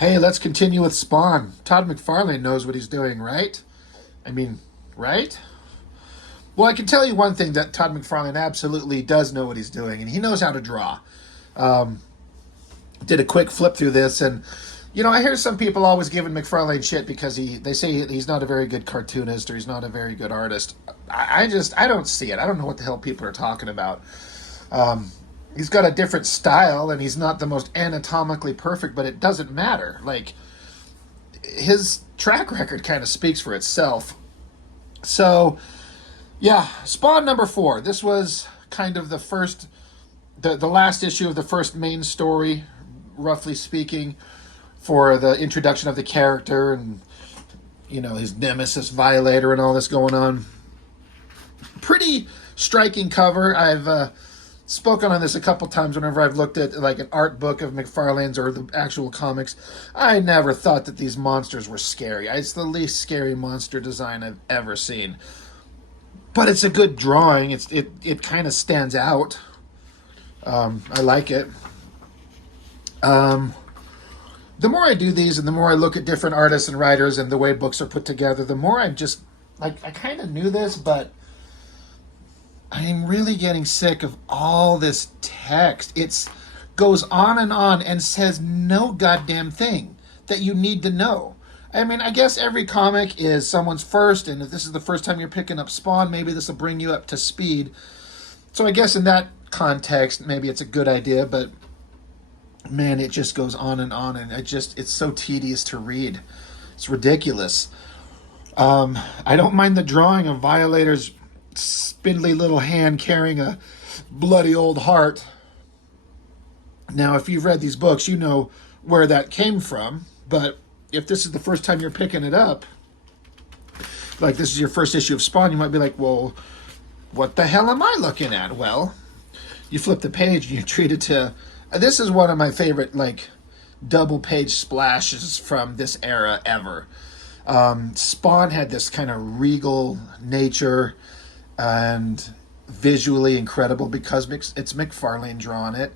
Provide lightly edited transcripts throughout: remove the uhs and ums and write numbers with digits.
Hey, let's continue with Spawn. Todd McFarlane knows what he's doing, right? I mean, right? Well, I can tell you one thing that Todd McFarlane absolutely does know what he's doing, and he knows how to draw. Um, did a quick flip through this, and I hear some people always giving McFarlane shit because they say he's not a very good cartoonist or he's not a very good artist. I don't see it. I don't know what the hell people are talking about. He's got a different style, and he's not the most anatomically perfect, but it doesn't matter. Like, his track record kind of speaks for itself. So, yeah, Spawn #4. This was kind of the last issue of the first main story, roughly speaking, for the introduction of the character and, his nemesis Violator and all this going on. Pretty striking cover. I've spoken on this a couple times whenever I've looked at like an art book of McFarlane's or the actual comics. I never thought that these monsters were scary. It's the least scary monster design I've ever seen. But it's a good drawing. It kind of stands out. I like it. The more I do these and the more I look at different artists and writers and the way books are put together, the more I'm just, like, I kind of knew this, but I'm really getting sick of all this text. It goes on and says no goddamn thing that you need to know. I mean, I guess every comic is someone's first, and if this is the first time you're picking up Spawn, maybe this will bring you up to speed. So I guess in that context, maybe it's a good idea, but man, it just goes on, and it's so tedious to read. It's ridiculous. I don't mind the drawing of Violator's spindly little hand carrying a bloody old heart. Now, if you've read these books, you know where that came from, but if this is the first time you're picking it up, like this is your first issue of Spawn, you might be like, well, what the hell am I looking at? Well, you flip the page and you treat it to... This is one of my favorite, like, double page splashes from this era ever. Spawn had this kind of regal nature and visually incredible because it's McFarlane drawing it.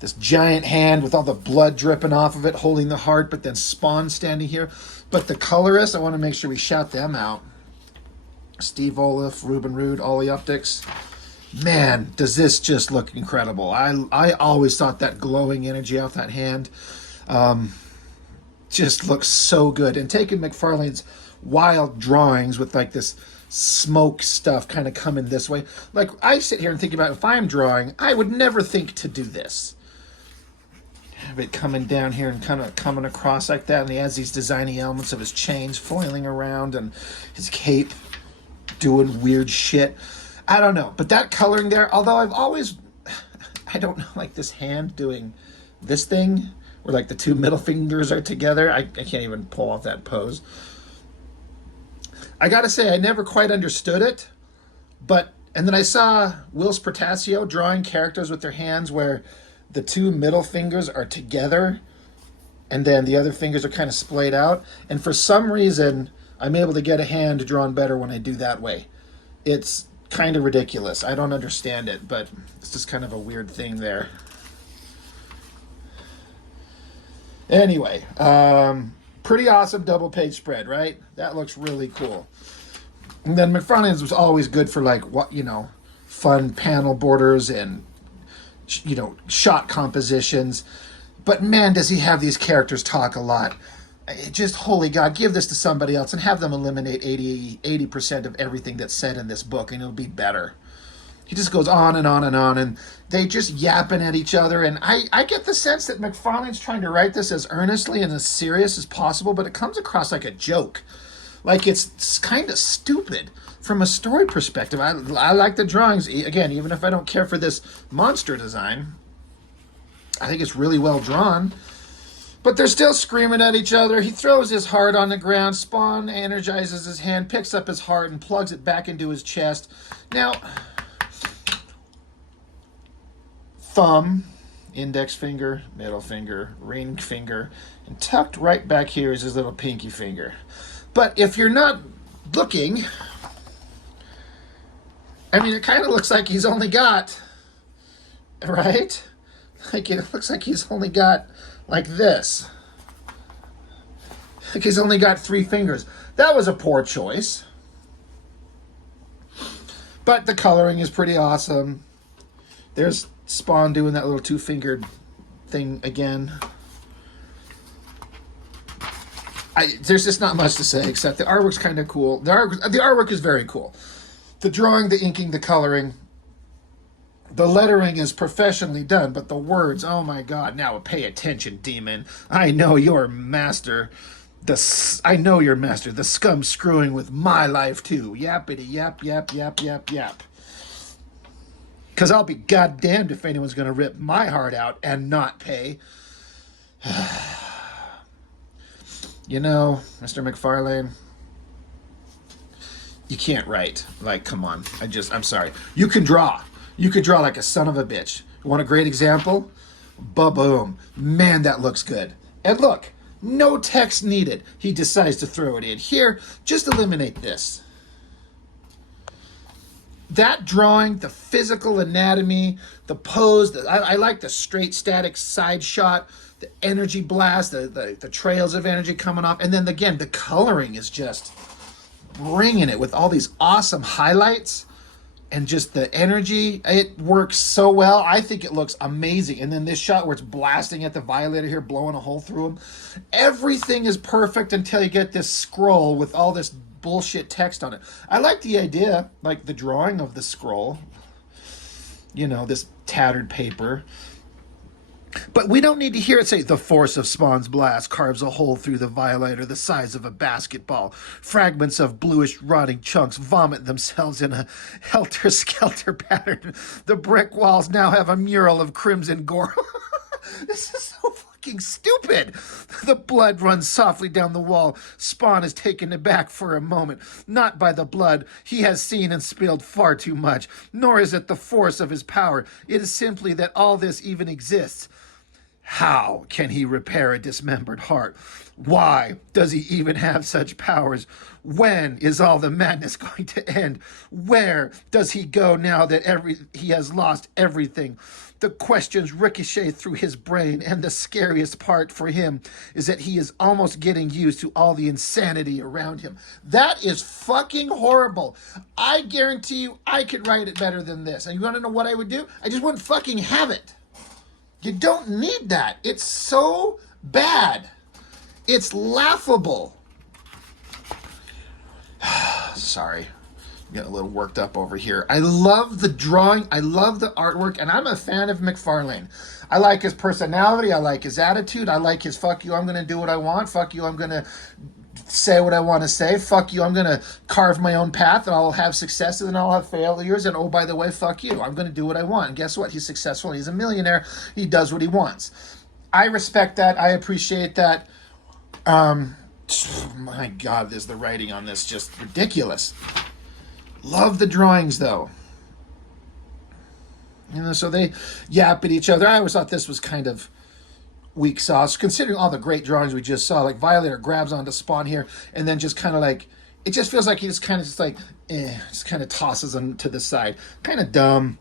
This giant hand with all the blood dripping off of it, holding the heart, but then Spawn standing here. But the colorists, I want to make sure we shout them out. Steve Olaf, Ruben Rude, Ollie Optics. Man, does this just look incredible. I always thought that glowing energy off that hand just looks so good. And taking McFarlane's wild drawings with like this smoke stuff kind of coming this way. Like, I sit here and think about if I'm drawing, I would never think to do this. Have it coming down here and kind of coming across like that, and he has these designy elements of his chains flailing around and his cape doing weird shit. I don't know, but that coloring there, although I don't know, like this hand doing this thing where like the two middle fingers are together. I can't even pull off that pose. I gotta say, I never quite understood it, and then I saw Whilce Portacio drawing characters with their hands where the two middle fingers are together and then the other fingers are kind of splayed out. And for some reason, I'm able to get a hand drawn better when I do that way. It's kind of ridiculous. I don't understand it, but it's just kind of a weird thing there. Anyway, pretty awesome double page spread, right? That looks really cool. And then McFarlane's was always good for like fun panel borders and shot compositions. But man, does he have these characters talk a lot. Just, holy God, give this to somebody else and have them eliminate 80% of everything that's said in this book, and it'll be better. He just goes on and on and on, and they just yapping at each other. And I get the sense that McFarlane's trying to write this as earnestly and as serious as possible, but it comes across like a joke. Like it's kind of stupid from a story perspective. I like the drawings. Again, even if I don't care for this monster design, I think it's really well drawn. But they're still screaming at each other. He throws his heart on the ground. Spawn energizes his hand, picks up his heart, and plugs it back into his chest. Now, thumb, index finger, middle finger, ring finger, and tucked right back here is his little pinky finger. But if you're not looking, I mean, it kind of looks like he's only got, right? Like, it looks like he's only got like this. Like he's only got 3 fingers. That was a poor choice. But the coloring is pretty awesome. There's Spawn doing that little 2-fingered thing again. There's just not much to say except the artwork's kind of cool. The artwork is very cool. The drawing, the inking, the coloring, the lettering is professionally done, but the words, oh my god, now pay attention, demon. I know your master. I know your master. The scum screwing with my life too. Yappity yap, yap, yap, yap, yap. Because I'll be goddamned if anyone's going to rip my heart out and not pay. You know, Mr. McFarlane, you can't write. Like, come on. I'm sorry. You can draw. You could draw like a son of a bitch. You want a great example? Ba-boom. Man, that looks good. And look, no text needed. He decides to throw it in. Here, just eliminate this. That drawing, the physical anatomy, the pose, I like the straight static side shot, the energy blast, the trails of energy coming off. And then again, the coloring is just bringing it with all these awesome highlights and just the energy. It works so well. I think it looks amazing. And then this shot where it's blasting at the Violator here, blowing a hole through him. Everything is perfect until you get this scroll with all this bullshit text on it. I like the idea, like the drawing of the scroll. You know, this tattered paper. But we don't need to hear it say, the force of Spawn's blast carves a hole through the Violator the size of a basketball. Fragments of bluish rotting chunks vomit themselves in a helter-skelter pattern. The brick walls now have a mural of crimson gore. This is so fucking stupid. The blood runs softly down the wall. Spawn is taken aback for a moment. Not by the blood. He has seen and spilled far too much. Nor is it the force of his power. It is simply that all this even exists. How can he repair a dismembered heart? Why does he even have such powers? When is all the madness going to end? Where does he go now that he has lost everything? The questions ricochet through his brain, and the scariest part for him is that he is almost getting used to all the insanity around him. That is fucking horrible. I guarantee you I could write it better than this. And you want to know what I would do? I just wouldn't fucking have it. You don't need that. It's so bad. It's laughable. Sorry. I'm getting a little worked up over here. I love the drawing. I love the artwork. And I'm a fan of McFarlane. I like his personality. I like his attitude. I like his fuck you, I'm going to do what I want. Fuck you, I'm going to say what I want to say. Fuck you, I'm going to carve my own path, and I'll have successes and I'll have failures, and oh, by the way, fuck you, I'm going to do what I want. And guess what? He's successful. He's a millionaire. He does what he wants. I respect that. I appreciate that. My God, is the writing on this just ridiculous. Love the drawings, though. You know, so they yap at each other. I always thought this was kind of weak sauce, considering all the great drawings we just saw. Like Violator grabs onto Spawn here, and then just kind of like, it just feels like he just kind of just kind of tosses him to the side. Kind of dumb.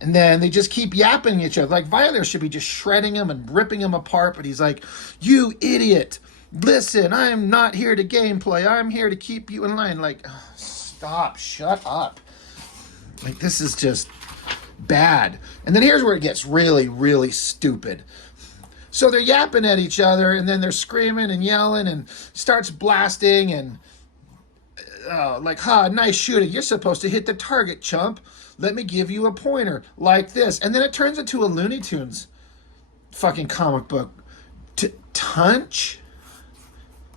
And then they just keep yapping at each other. Like Violator should be just shredding him and ripping him apart, but he's like, you idiot. Listen, I am not here to gameplay. I'm here to keep you in line. Like, oh, stop. Shut up. Like, this is just bad. And then here's where it gets really, really stupid. So they're yapping at each other, and then they're screaming and yelling, and starts blasting, and like, nice shooting. You're supposed to hit the target, chump. Let me give you a pointer, like this. And then it turns into a Looney Tunes fucking comic book. Tunch?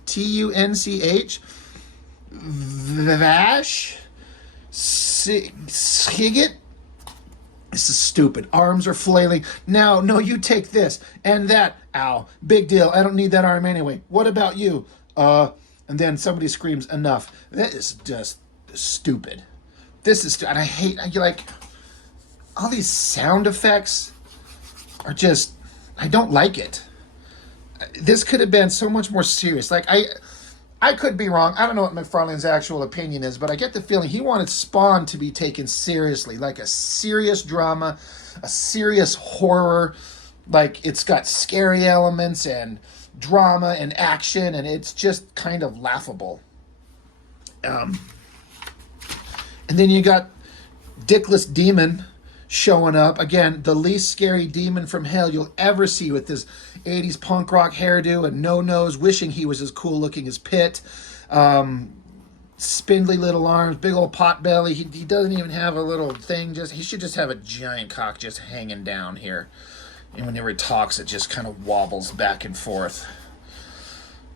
T-U-N-C-H? Vash? Skiggit? This is stupid. Arms are flailing. Now, no, you take this and that. Ow. Big deal. I don't need that arm anyway. What about you? And then somebody screams, enough. That is just stupid. This is stupid. And I hate, like, all these sound effects are just, I don't like it. This could have been so much more serious. Like, I could be wrong. I don't know what McFarlane's actual opinion is, but I get the feeling he wanted Spawn to be taken seriously, like a serious drama, a serious horror. Like, it's got scary elements and drama and action, and it's just kind of laughable. And then you got Dickless Demon showing up. Again, the least scary demon from hell you'll ever see, with this 80s punk rock hairdo and no nose, wishing he was as cool looking as Pitt. Spindly little arms, big old pot belly. He doesn't even have a little thing. He should just have a giant cock just hanging down here. And whenever he talks, it just kind of wobbles back and forth.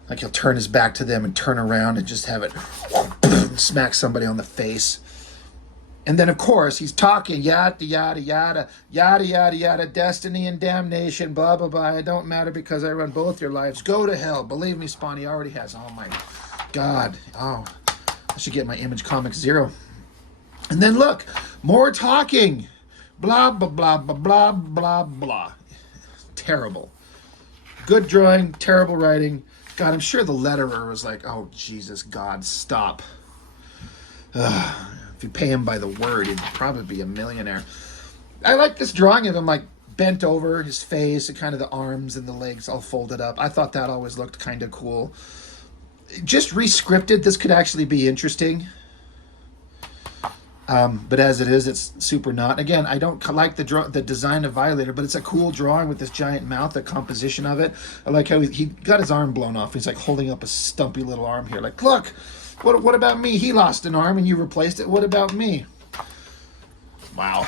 Like he'll turn his back to them and turn around and just have it smack somebody on the face. And then, of course, he's talking, yada, yada, yada, yada, yada, yada, destiny and damnation, blah, blah, blah. It don't matter because I run both your lives. Go to hell. Believe me, Spawn, he already has. Oh, my God. Oh, I should get my Image Comics 0. And then, look, more talking. Blah, blah, blah, blah, blah, blah, blah. Terrible. Good drawing, terrible writing. God, I'm sure the letterer was like, oh, Jesus, God, stop. If you pay him by the word, he'd probably be a millionaire. I like this drawing of him, like, bent over, his face, and kind of the arms and the legs all folded up. I thought that always looked kind of cool. Just re-scripted, this could actually be interesting. But as it is, it's super not. Again, I don't like the design of Violator, but it's a cool drawing with this giant mouth, the composition of it. I like how he got his arm blown off. He's like holding up a stumpy little arm here. Like, look, what about me? He lost an arm and you replaced it. What about me? Wow.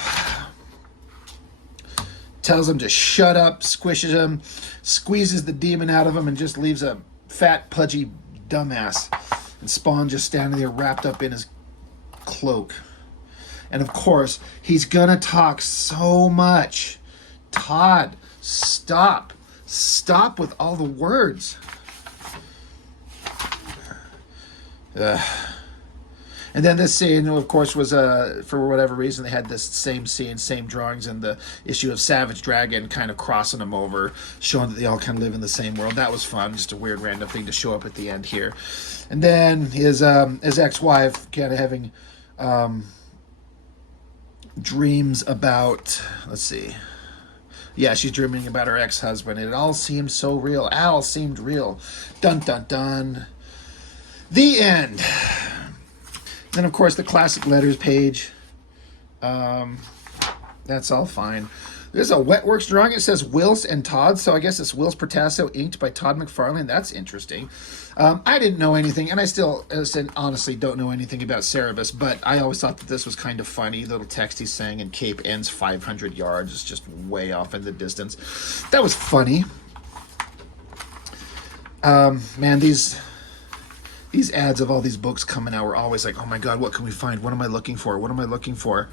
Tells him to shut up, squishes him, squeezes the demon out of him, and just leaves a fat, pudgy dumbass. And Spawn just standing there wrapped up in his cloak. And of course, he's gonna talk so much. Todd, stop. Stop with all the words. And then this scene, of course, was, for whatever reason, they had this same scene, same drawings in the issue of Savage Dragon, kind of crossing them over, showing that they all kind of live in the same world. That was fun, just a weird random thing to show up at the end here. And then his ex-wife kind of having dreams about, let's see. Yeah, she's dreaming about her ex-husband. It all seemed so real. Al seemed real. Dun, dun, dun. The end. Then, of course, the classic letters page. That's all fine. There's a Wetworks drawing. It says Wills and Todd, so I guess it's Wills Pertasso, inked by Todd McFarlane. That's interesting. I didn't know anything, and I still, honestly, don't know anything about Cerebus, but I always thought that this was kind of funny. Little text he's saying, and Cape ends 500 yards. It's just way off in the distance. That was funny. Man, these ads of all these books coming out were always like, oh my God, what can we find? What am I looking for? What am I looking for?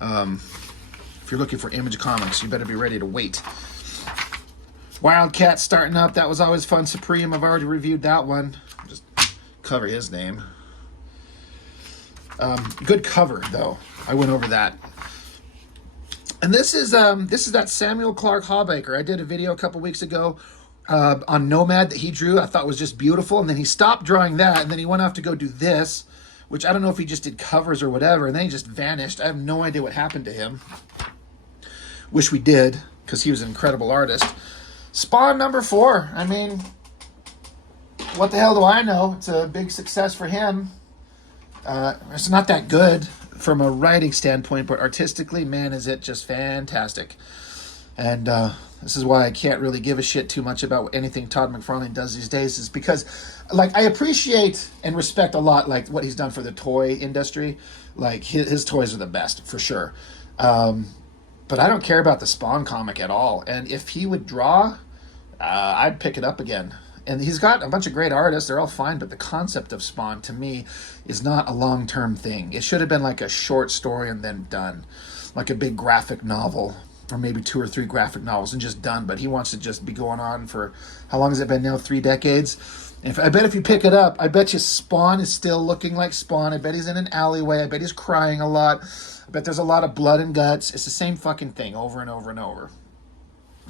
If you're looking for Image Comics, you better be ready to wait. Wildcat starting up. That was always fun. Supreme, I've already reviewed that one. Just cover his name. Good cover, though. I went over that. And this is that Samuel Clark Hawbaker. I did a video a couple weeks ago on Nomad that he drew. I thought was just beautiful. And then he stopped drawing that, and then he went off to go do this, which I don't know if he just did covers or whatever, and then he just vanished. I have no idea what happened to him. Wish we did, because he was an incredible artist. Spawn number 4. I mean, what the hell do I know? It's a big success for him. It's not that good from a writing standpoint, but artistically, man, is it just fantastic. And this is why I can't really give a shit too much about anything Todd McFarlane does these days, is because, like, I appreciate and respect a lot, like, what he's done for the toy industry. Like, his toys are the best, for sure. But I don't care about the Spawn comic at all. And if he would draw, I'd pick it up again. And he's got a bunch of great artists. They're all fine. But the concept of Spawn, to me, is not a long-term thing. It should have been like a short story and then done. Like a big graphic novel. Or maybe 2 or 3 graphic novels and just done. But he wants to just be going on for, how long has it been now? 3 decades? And I bet if you pick it up, I bet you Spawn is still looking like Spawn. I bet he's in an alleyway. I bet he's crying a lot. I bet there's a lot of blood and guts. It's the same fucking thing over and over and over.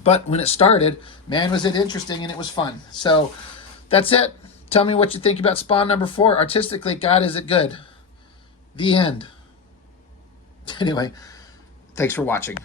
But when it started, man, was it interesting and it was fun. So that's it. Tell me what you think about Spawn number 4. Artistically, God, is it good? The end. Anyway, thanks for watching.